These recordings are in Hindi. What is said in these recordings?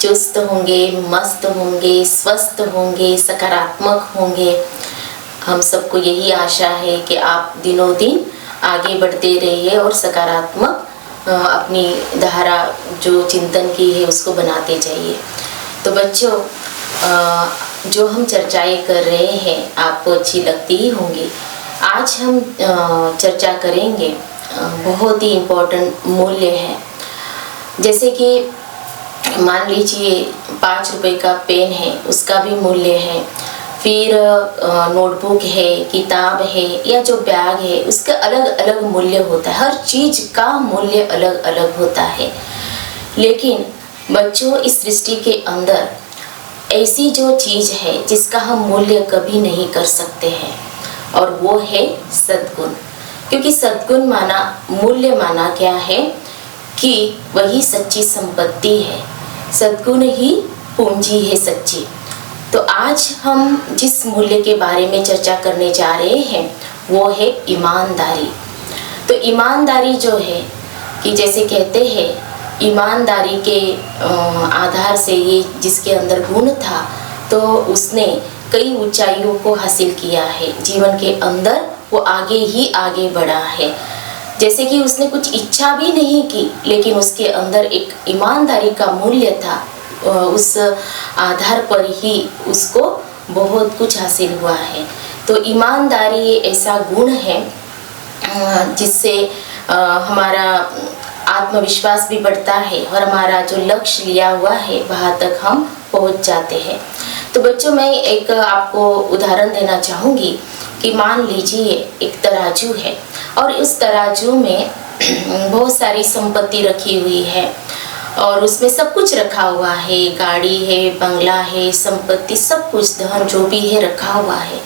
चुस्त होंगे, मस्त होंगे, स्वस्थ होंगे, सकारात्मक होंगे। हम सबको यही आशा है कि आप दिनों दिन आगे बढ़ते रहिए और सकारात्मक अपनी धारा जो चिंतन की है उसको बनाते जाइए। तो बच्चों, जो हम चर्चाएं कर रहे हैं आपको अच्छी लगती ही होंगी। आज हम चर्चा करेंगे बहुत ही इम्पोर्टेंट मूल्य है। जैसे कि मान लीजिए 5 रुपए का पेन है, उसका भी मूल्य है। फिर नोटबुक है, किताब है या जो बैग है, उसका अलग अलग मूल्य होता है। हर चीज़ का मूल्य अलग अलग होता है। लेकिन बच्चों, इस सृष्टि के अंदर ऐसी जो चीज़ है जिसका हम मूल्य कभी नहीं कर सकते हैं, और वो है सद्गुण। क्योंकि सद्गुण माना, मूल्य माना क्या है कि वही सच्ची संपत्ति है। सद्गुण ही पूंजी है सच्ची। तो आज हम जिस मूल्य के बारे में चर्चा करने जा रहे हैं वो है ईमानदारी। तो ईमानदारी जो है कि जैसे कहते हैं, ईमानदारी के आधार से ये जिसके अंदर गुण था तो उसने कई ऊंचाइयों को हासिल किया है। जीवन के अंदर वो आगे ही आगे बढ़ा है। जैसे कि उसने कुछ इच्छा भी नहीं की, लेकिन उसके अंदर एक ईमानदारी का मूल्य था। उस आधार पर ही उसको बहुत कुछ हासिल हुआ है। तो ईमानदारी ऐसा गुण है जिससे हमारा आत्मविश्वास भी बढ़ता है और हमारा जो लक्ष्य लिया हुआ है वहाँ तक हम पहुँच जाते हैं। तो बच्चों, मैं एक आपको उदाहरण देना चाहूँगी कि मान लीजिए एक तराजू है और उस तराजू में बहुत सारी संपत्ति रखी हुई है और उसमें सब कुछ रखा हुआ है। गाड़ी है, बंगला है, संपत्ति, सब कुछ, धन जो भी है रखा हुआ है।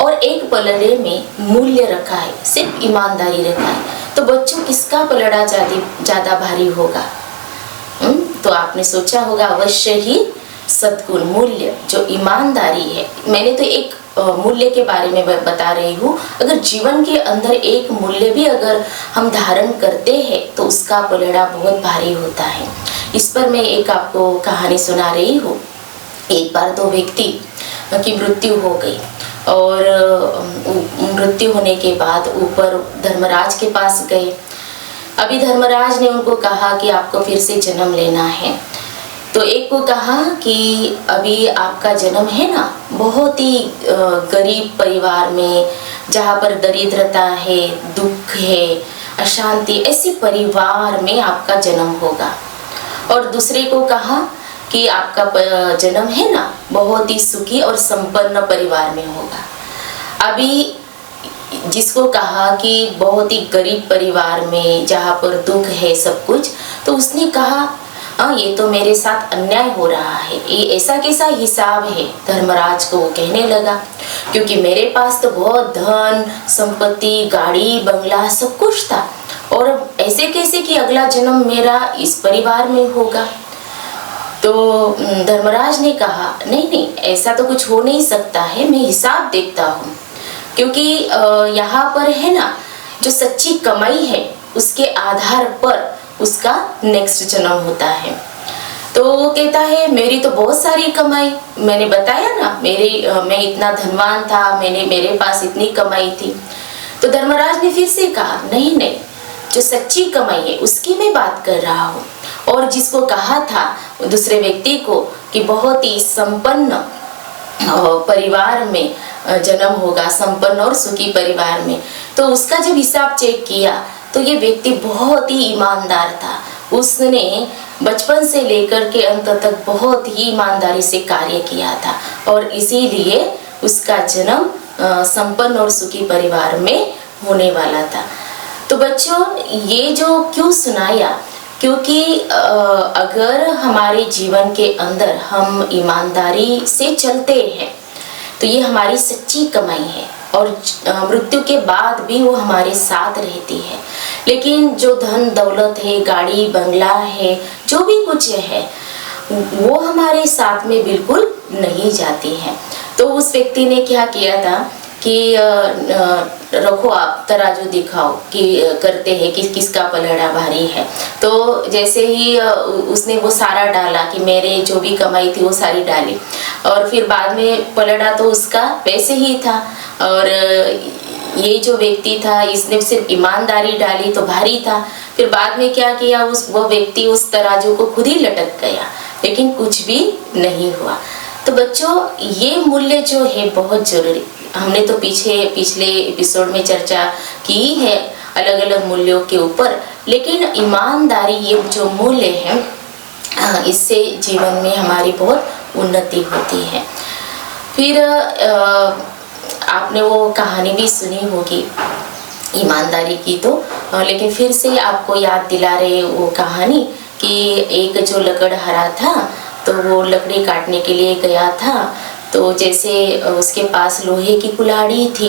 और एक पलड़े में मूल्य रखा है, सिर्फ ईमानदारी रखा है। तो बच्चों, किसका पलड़ा ज़्यादा भारी होगा? तो आपने सोचा होगा अवश्य ही सद्गुण, मूल्य जो ईमानदारी है। मैंने तो एक मूल्य के बारे में बता रही हूँ। अगर जीवन के अंदर एक मूल्य भी अगर हम धारण करते हैं तो उसका पलड़ा बहुत भारी होता है। इस पर मैं एक आपको कहानी सुना रही हूँ। एक बार 2 व्यक्ति की मृत्यु हो गई और मृत्यु होने के बाद ऊपर धर्मराज के पास गए। अभी धर्मराज ने उनको कहा कि आपको फिर से जन्म लेना है। तो एक को कहा कि अभी आपका जन्म है ना बहुत ही गरीब परिवार में, जहाँ पर दरिद्रता है, दुख है, अशांति, ऐसे परिवार में आपका जन्म होगा। और दूसरे को कहा कि आपका जन्म है ना बहुत ही सुखी और संपन्न परिवार में होगा। अभी जिसको कहा कि बहुत ही गरीब परिवार में जहाँ पर दुख है सब कुछ, तो उसने कहा ये तो मेरे साथ अन्याय हो रहा है, ये ऐसा कैसा हिसाब है? धर्मराज को कहने लगा, क्योंकि मेरे पास तो बहुत धन संपत्ति, गाड़ी बंगला सब कुछ था, और ऐसे कैसे कि अगला जन्म मेरा इस परिवार में होगा? तो धर्मराज ने कहा नहीं नहीं, ऐसा तो कुछ हो नहीं सकता है, मैं हिसाब देखता हूँ। क्योंकि यहाँ पर है ना जो सच्ची कमाई है उसके आधार पर उसका नेक्स्ट जन्म होता है। तो वो कहता है मेरी तो बहुत सारी कमाई, मैंने बताया ना मैं इतना धनवान था, मेरे पास इतनी कमाई थी। तो धर्मराज ने फिर से कहा नहीं नहीं, जो सच्ची कमाई है उसकी मैं बात कर रहा हूँ। और जिसको कहा था दूसरे व्यक्ति को कि बहुत ही संपन्न परिवार में जन्म होगा, संपन्न और सुखी परिवार में, तो उसका जब हिसाब चेक किया तो ये व्यक्ति बहुत ही ईमानदार था। उसने बचपन से लेकर के अंत तक बहुत ही ईमानदारी से कार्य किया था और इसीलिए उसका जन्म संपन्न और सुखी परिवार में होने वाला था। तो बच्चों, ये जो क्यों सुनाया, क्योंकि अगर हमारे जीवन के अंदर हम ईमानदारी से चलते हैं तो ये हमारी सच्ची कमाई है और मृत्यु के बाद भी वो हमारे साथ रहती है। लेकिन जो धन दौलत है, गाड़ी बंगला है, जो भी कुछ है, वो हमारे साथ में बिल्कुल नहीं जाती है। तो उस व्यक्ति ने क्या किया था कि रखो आप तराजू दिखाओ कि करते हैं कि किसका पलड़ा भारी है। तो जैसे ही उसने वो सारा डाला कि मेरे जो भी कमाई थी वो सारी डाली, और फिर बाद में पलड़ा तो उसका वैसे ही था, और ये जो व्यक्ति था इसने सिर्फ ईमानदारी डाली तो भारी था। फिर बाद में क्या किया, वो व्यक्ति उस तराजू को खुद ही लटक गया, लेकिन कुछ भी नहीं हुआ। तो बच्चों, ये मूल्य जो है बहुत जरूरी, हमने तो पिछले एपिसोड में चर्चा की है अलग अलग मूल्यों के ऊपर, लेकिन ईमानदारी ये जो मूल्य है इससे जीवन में हमारी बहुत उन्नति होती है। फिर आपने वो कहानी भी सुनी होगी ईमानदारी की, तो लेकिन फिर से आपको याद दिला रहे वो कहानी कि एक जो लकड़हारा था तो वो लकड़ी काटने के लिए गया था। तो जैसे उसके पास लोहे की कुल्हाड़ी थी,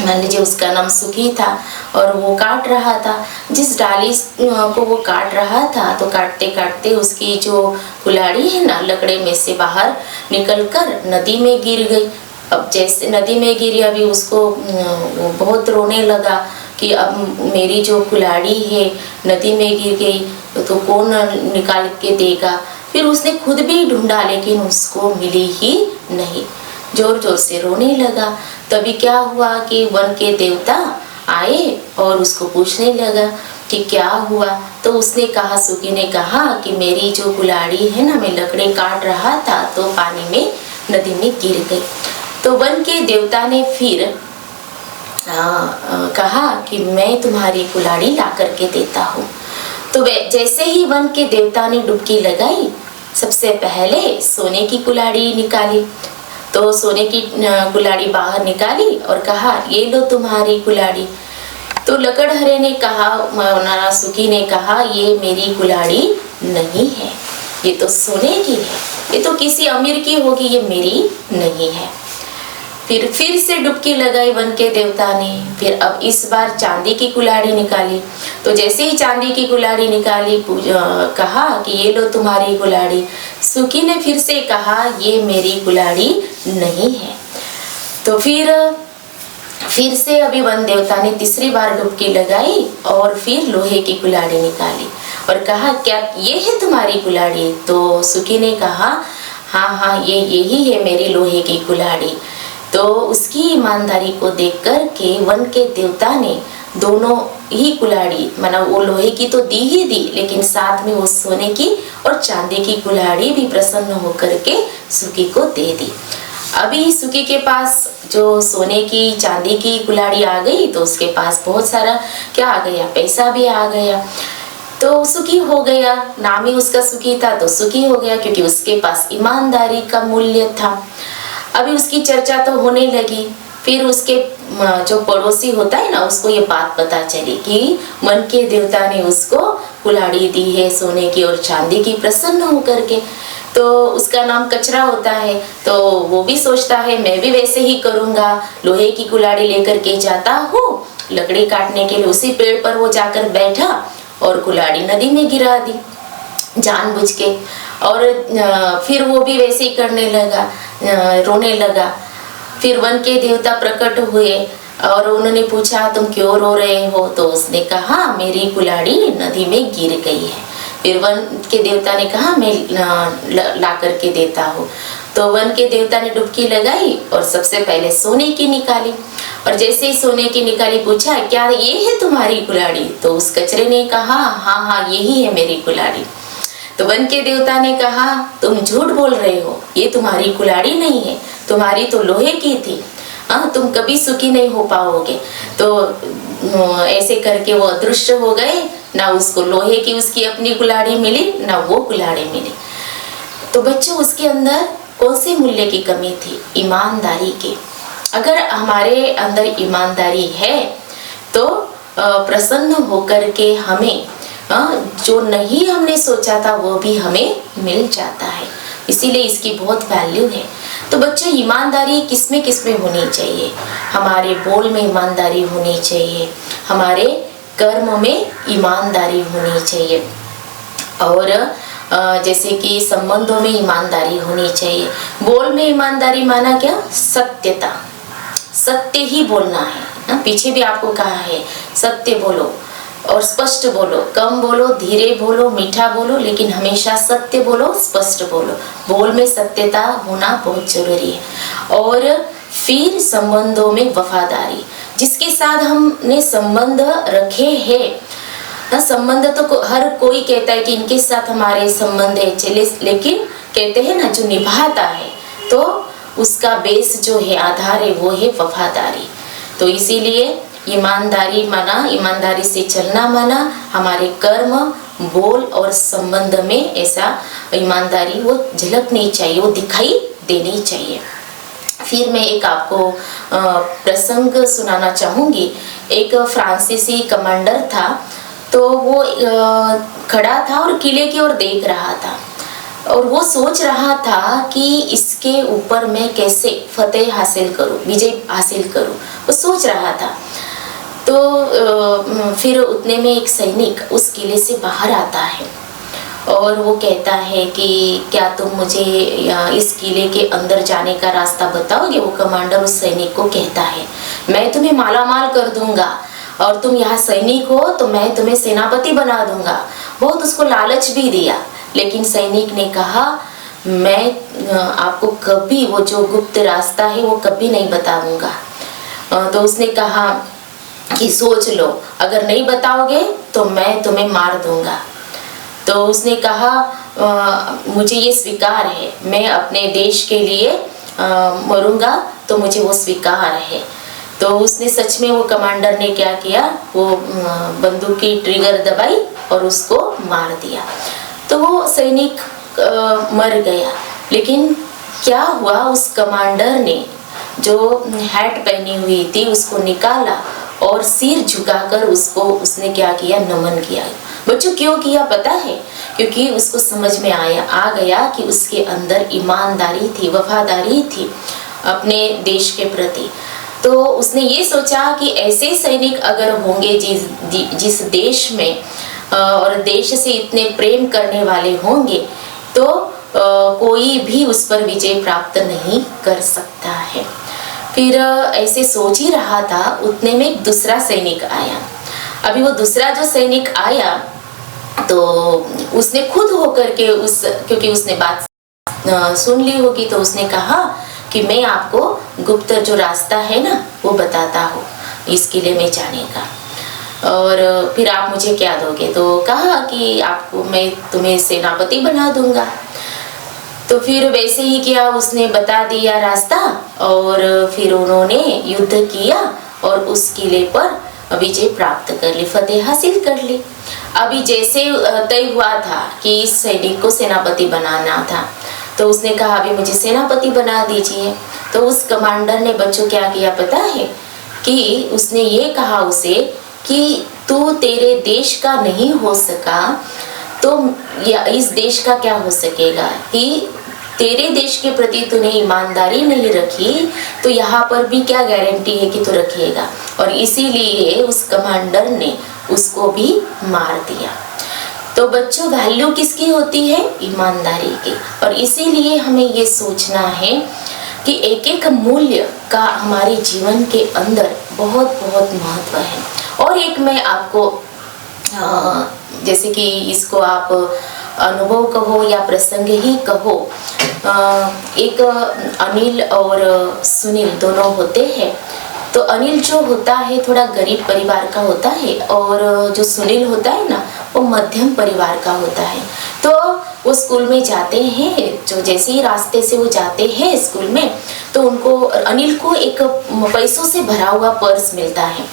मान लीजिए उसका नाम सुखी था, और वो काट रहा था। जिस डाली को वो काट रहा था तो काटते काटते उसकी जो कुल्हाड़ी है ना लकड़े में से बाहर निकलकर नदी में गिर गई। अब जैसे नदी में गिरी, अभी उसको बहुत रोने लगा कि अब मेरी जो कुल्हाड़ी है नदी में गिर गई तो कौन निकाल के देगा। फिर उसने खुद भी ढूंढा लेकिन उसको मिली ही नहीं, जोर जोर से रोने लगा। तभी क्या हुआ कि वन के देवता आए और उसको पूछने लगा कि क्या हुआ। तो उसने कहा, सुखी ने कहा कि मेरी जो कुल्हाड़ी है ना, मैं लकड़ी काट रहा था तो पानी में नदी में गिर गई। तो वन के देवता ने फिर कहा कि मैं तुम्हारी कुल्हाड़ी ला करके देता हूँ। तो जैसे ही वन के देवता ने डुबकी लगाई, सबसे पहले सोने की कुल्हाड़ी निकाली। तो सोने की कुल्हाड़ी बाहर निकाली और कहा, ये लो तुम्हारी कुल्हाड़ी। तो लकड़हरे ने कहा, सुखी ने कहा, ये मेरी कुल्हाड़ी नहीं है, ये तो सोने की है, ये तो किसी अमीर की होगी, ये मेरी नहीं है। फिर से डुबकी लगाई वन के देवता ने। फिर अब इस बार चांदी की कुल्हाड़ी निकाली। तो जैसे ही चांदी की कुल्हाड़ी निकाली, कहा कि ये लो तुम्हारी कुल्हाड़ी। सुखी ने फिर से कहा, ये मेरी कुल्हाड़ी नहीं है। तो फिर से अभी वन देवता ने तीसरी बार डुबकी लगाई और फिर लोहे की कुल्हाड़ी निकाली और कहा, क्या ये है तुम्हारी कुल्हाड़ी? तो सुखी ने कहा, हाँ, ये यही है मेरी लोहे की कुल्हाड़ी। तो उसकी ईमानदारी को देखकर के वन के देवता ने दोनों ही कुल्हाड़ी, मतलब वो लोहे की तो दी ही दी, लेकिन साथ में वो सोने की और चांदी की कुल्हाड़ी भी प्रसन्न होकर के सुखी को दे दी। अभी सुखी के पास जो सोने की चांदी की कुल्हाड़ी आ गई तो उसके पास बहुत सारा क्या आ गया, पैसा भी आ गया। तो सुखी हो गया, नाम ही उसका सुखी था तो सुखी हो गया, क्योंकि उसके पास ईमानदारी का मूल्य था। अभी उसकी चर्चा तो होने लगी। फिर उसके जो पड़ोसी होता है ना, उसको ये बात पता चली कि मन के देवता ने उसको कुल्हाड़ी दी है सोने की और चांदी की, प्रसन्न होकर के। तो उसका नाम कचरा होता है, तो वो भी सोचता है मैं भी वैसे ही करूंगा, लोहे की कुल्हाड़ी लेकर के जाता हूँ लकड़ी काटने के लिए। उसी पेड़ पर वो जाकर बैठा और कुल्हाड़ी नदी में गिरा दी जानबूझ के। और फिर वो भी वैसे ही करने लगा, रोने लगा। फिर वन के देवता प्रकट हुए और उन्होंने पूछा, तुम क्यों रो रहे हो? तो उसने कहा, मेरी कुल्हाड़ी नदी में गिर गई है। फिर वन के देवता ने कहा, मैं ला करके देता हूँ। तो वन के देवता ने डुबकी लगाई और सबसे पहले सोने की निकाली। और जैसे ही सोने की निकाली, पूछा, क्या ये है तुम्हारी कुल्हाड़ी? तो उस कचरे ने कहा, हाँ, यही है मेरी कुल्हाड़ी। तो वन के देवता ने कहा, तुम झूठ बोल रहे हो, ये तुम्हारी कुल्हाड़ी नहीं है, तुम्हारी तो लोहे की थी, तुम कभी सुखी नहीं हो पाओगे। तो ऐसे करके वो अदृश्य हो गए, ना उसको लोहे की उसकी अपनी कुल्हाड़ी मिली, ना वो कुल्हाड़ी मिली। तो बच्चों, उसके अंदर कौन से मूल्य की कमी थी? ईमानदारी की। अगर हमारे अंदर ईमानदारी है तो प्रसन्न होकर के हमें जो नहीं हमने सोचा था वो भी हमें मिल जाता है। इसीलिए इसकी बहुत वैल्यू है। तो बच्चों, ईमानदारी किसमें किसमें होनी चाहिए? हमारे बोल में ईमानदारी होनी चाहिए, हमारे कर्म में ईमानदारी होनी चाहिए, और जैसे कि संबंधों में ईमानदारी होनी चाहिए। बोल में ईमानदारी माना क्या? सत्यता, सत्य ही बोलना है ना। पीछे भी आपको कहा है सत्य बोलो और स्पष्ट बोलो, कम बोलो, धीरे बोलो, मीठा बोलो, लेकिन हमेशा सत्य बोलो, स्पष्ट बोलो। बोल में सत्यता होना बहुत जरूरी है। और फिर संबंधों में वफादारी, जिसके साथ हमने संबंध रखे हैं ना, संबंध तो हर कोई कहता है कि इनके साथ हमारे संबंध है चले, लेकिन कहते हैं ना जो निभाता है तो उसका बेस जो है, आधार है, वो है वफादारी। तो इसीलिए ईमानदारी माना, ईमानदारी से चलना माना, हमारे कर्म, बोल और संबंध में ऐसा ईमानदारी वो झलकनी चाहिए, वो दिखाई देनी चाहिए। फिर मैं एक आपको प्रसंग सुनाना चाहूँगी। एक फ्रांसीसी कमांडर था, तो वो खड़ा था और किले की ओर देख रहा था और वो सोच रहा था कि इसके ऊपर मैं कैसे फतेह हासिल करूं, विजय हासिल करूं, वो सोच रहा था। तो फिर उतने में एक सैनिक उस किले से बाहर आता है और वो कहता है कि क्या तुम मुझे इस किले के अंदर जाने का रास्ता बताओगे। वो कमांडर उस सैनिक को कहता है मैं तुम्हें मालामाल कर दूंगा और तुम यहाँ सैनिक हो तो मैं तुम्हें सेनापति बना दूंगा। बहुत उसको लालच भी दिया, लेकिन सैनिक ने कहा मैं आपको कभी वो जो गुप्त रास्ता है वो कभी नहीं बता दूंगा। तो उसने कहा कि सोच लो, अगर नहीं बताओगे तो मैं तुम्हें मार दूंगा। तो उसने कहा मुझे ये स्वीकार है, मैं अपने देश के लिए मरूंगा, तो मुझे वो स्वीकार है। तो उसने सच में, वो कमांडर ने क्या किया, वो बंदूक की ट्रिगर दबाई और उसको मार दिया। तो वो सैनिक मर गया। लेकिन क्या हुआ, उस कमांडर ने जो हैट पहनी हुई थी उसको निकाला और सिर झुकाकर उसने क्या किया, नमन किया। बच्चों क्यों किया पता है? क्योंकि उसको समझ में आ गया कि उसके अंदर ईमानदारी थी, वफादारी थी अपने देश के प्रति। तो उसने ये सोचा कि ऐसे सैनिक अगर होंगे जिस देश में और देश से इतने प्रेम करने वाले होंगे तो कोई भी उस पर विजय प्राप्त नहीं कर सकता है। फिर ऐसे सोच ही रहा था, उतने में एक दूसरा सैनिक आया। अभी वो दूसरा जो सैनिक आया तो उसने खुद होकर के क्योंकि उसने बात सुन ली होगी, तो उसने कहा कि मैं आपको गुप्त जो रास्ता है ना वो बताता हूँ इस किले में जाने का, और फिर आप मुझे क्या दोगे। तो कहा कि आपको मैं तुम्हें सेनापति बना दूंगा। तो फिर वैसे ही किया, उसने बता दिया रास्ता और फिर उन्होंने युद्ध किया और उस किले पर विजय प्राप्त कर ली, फतेह हासिल कर ली। अभी जैसे तय हुआ था कि इस सैनिक को सेनापति बनाना था, तो उसने कहा अभी मुझे सेनापति बना दीजिए। तो उस कमांडर ने बच्चों क्या किया पता है, कि उसने ये कहा उसे कि तू तेरे देश का नहीं हो सका तो इस देश का क्या हो सकेगा, कि तेरे देश के प्रति तूने ईमानदारी नहीं रखी तो यहाँ पर भी क्या गारंटी है कि तू रखिएगा। और इसीलिए उस कमांडर ने उसको भी मार दिया। तो बच्चों वैल्यू किसकी होती है? ईमानदारी की। और इसीलिए हमें ये सोचना है कि एक एक मूल्य का हमारे जीवन के अंदर बहुत बहुत महत्व है। और एक मैं आपको जैसे कि इसको आप अनुभव कहो या प्रसंग ही कहो, एक अनिल और सुनील दोनों होते हैं। तो अनिल जो होता है थोड़ा गरीब परिवार का होता है और जो सुनील होता है ना वो मध्यम परिवार का होता है। तो वो स्कूल में जाते हैं, जो जैसे ही रास्ते से वो जाते हैं स्कूल में, तो उनको अनिल को एक पैसों से भरा हुआ पर्स मिलता है।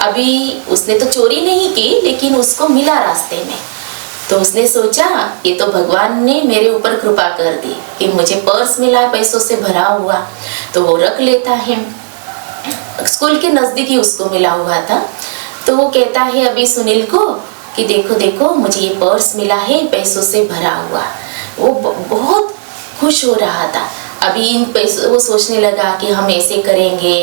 अभी उसने तो चोरी नहीं की, लेकिन उसको मिला रास्ते में। तो उसने सोचा ये तो भगवान ने मेरे ऊपर कृपा कर दी कि मुझे पर्स मिला पैसों से भरा हुआ, तो वो रख लेता है। स्कूल के नजदीक ही उसको मिला हुआ था। तो वो कहता है अभी सुनील को कि देखो देखो मुझे ये पर्स मिला है पैसों से भरा हुआ। वो बहुत खुश हो रहा था। अभी इन पैसों वो सोचने लगा कि हम ऐसे करेंगे,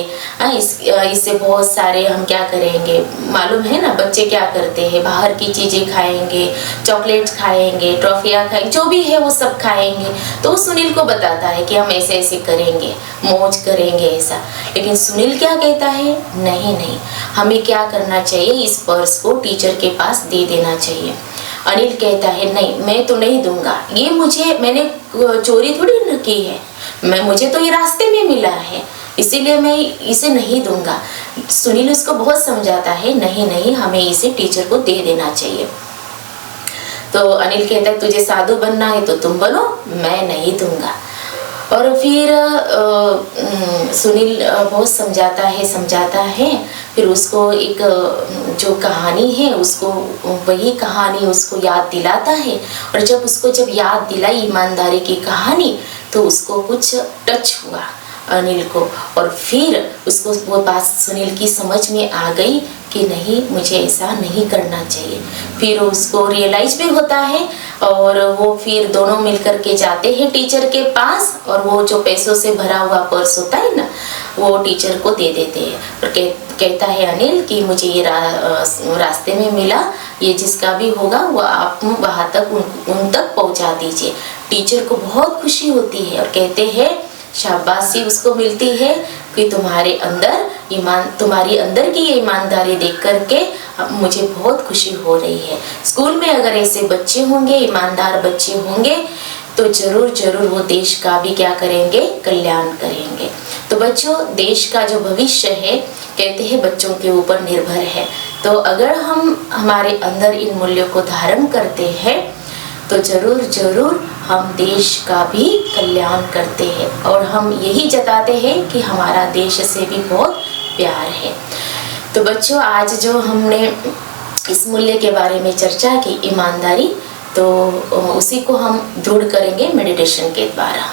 इससे बहुत सारे हम क्या करेंगे। मालूम है ना बच्चे क्या करते हैं, बाहर की चीज़ें खाएंगे, चॉकलेट्स खाएंगे, ट्रॉफियाँ खाएंगे, जो भी है वो सब खाएंगे। तो वो सुनील को बताता है कि हम ऐसे ऐसे करेंगे, मौज करेंगे ऐसा। लेकिन सुनील क्या कहता है, नहीं नहीं, हमें क्या करना चाहिए, इस पर्स को टीचर के पास दे देना चाहिए। अनिल कहता है नहीं, मैं तो नहीं दूंगा, ये मैंने चोरी थोड़ी की है, मुझे तो ये रास्ते में मिला है, इसीलिए मैं इसे नहीं दूंगा। सुनील उसको बहुत समझाता है, नहीं नहीं, हमें इसे टीचर को दे देना चाहिए। तो अनिल कहता है तुझे साधु बनना है तो तुम बनो, मैं नहीं दूंगा। और फिर सुनील बहुत समझाता है। फिर उसको एक जो कहानी है, उसको वही कहानी उसको याद दिलाता है। और जब याद दिलाई ईमानदारी की कहानी, तो उसको कुछ टच हुआ अनिल को। और फिर उसको वो बात सुनील की समझ में आ गई कि नहीं, मुझे ऐसा नहीं करना चाहिए। फिर उसको रियलाइज भी होता है, और वो फिर दोनों मिलकर के जाते हैं टीचर के पास, और वो जो पैसों से भरा हुआ पर्स होता है ना, वो टीचर को दे देते हैं। और कहता है अनिल कि मुझे ये रास्ते में मिला, ये जिसका भी होगा वो आप वहाँ तक उन तक पहुँचा दीजिए। टीचर को बहुत खुशी होती है और कहते हैं, शाबाशी उसको मिलती है कि तुम्हारी अंदर की ये ईमानदारी देख करके मुझे बहुत खुशी हो रही है। स्कूल में अगर ऐसे बच्चे होंगे, ईमानदार बच्चे होंगे, तो जरूर वो देश का भी क्या करेंगे, कल्याण करेंगे। तो बच्चों, देश का जो भविष्य है, कहते हैं बच्चों के ऊपर निर्भर है। तो अगर हम हमारे अंदर इन मूल्यों को धारण करते हैं, तो जरूर हम देश का भी कल्याण करते हैं। और हम यही जताते हैं कि हमारा देश से भी बहुत प्यार है। तो बच्चों, आज जो हमने इस मूल्य के बारे में चर्चा की, ईमानदारी, तो उसी को हम दृढ़ करेंगे मेडिटेशन के द्वारा।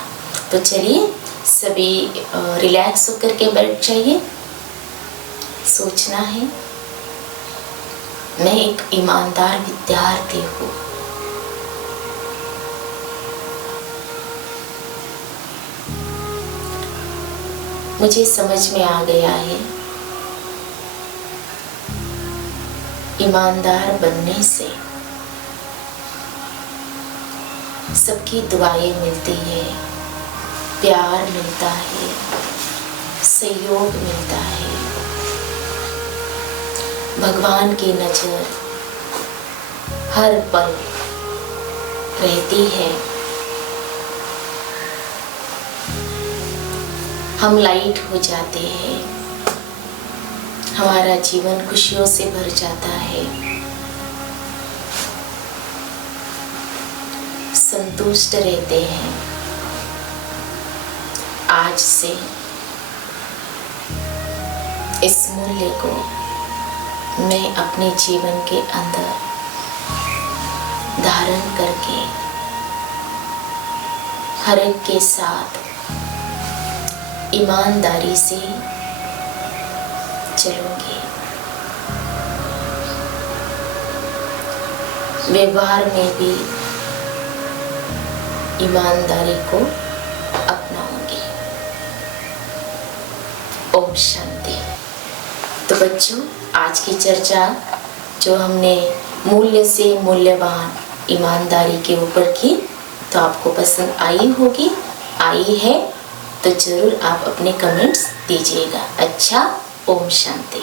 तो चलिए सभी रिलैक्स होकर के बैठ जाइए। सोचना है, मैं एक ईमानदार विद्यार्थी हूँ। मुझे समझ में आ गया है, ईमानदार बनने से सबकी दुआएं मिलती है, प्यार मिलता है, सहयोग मिलता है, भगवान की नजर हर पल रहती है। हम लाइट हो जाते हैं, हमारा जीवन खुशियों से भर जाता है, संतुष्ट रहते हैं। आज से इस मूल्य को मैं अपने जीवन के अंदर धारण करके हर एक के साथ ईमानदारी से चलूंगी। व्यवहार में भी ईमानदारी को अपनाऊंगी। ओम शांति। तो बच्चों, आज की चर्चा जो हमने मूल्य से मूल्यवान ईमानदारी के ऊपर की, तो आपको पसंद आई होगी। आई है तो जरूर आप अपने कमेंट्स दीजिएगा। अच्छा, ओम शांति।